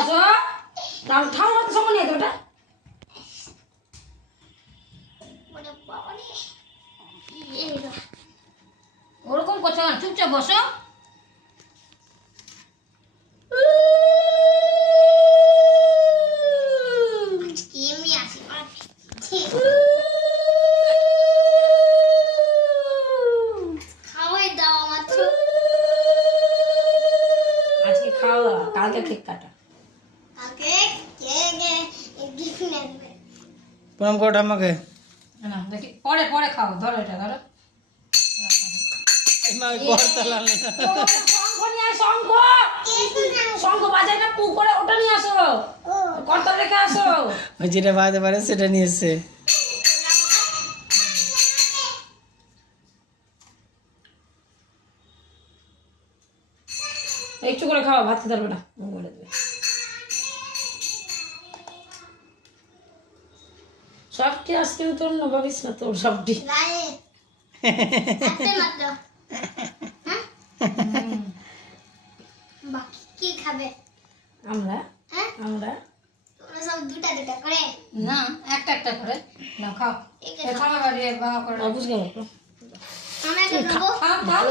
আসো ঠাও হাতে সঙ্গে নিয়ে ওটা ওরকম করছো না, চুপচাপ বসো। আজকে খাওয়া, কালকে কেক কাটা। প্রণাম করো ঠাম্মাকে। না দেখি পরে পরে খাও, ধরো এটা ধরো। করতাল আনলে না। শঙ্খ নিয়ে আয়, শঙ্খ শঙ্খ বাজায় না পু করে, ওটা নিয়ে আসো, কর্তা রেখে আসো। ওই যেটা বাজাতে পারে সেটা নিয়ে এসছে। একটু করে খাওয়া, ভাত খেতে পারবে না, বলে দেবে। সবটি আজকে তোর না, ভাবিস না তোর সবটি। কি খাবে আমরা আমরা তোমরা সব দুটা দুটা করে না, একটা একটা করে না, খাও। খাওয়া বাড়ি বা করে আমরা একটা খাবো খাও খাও।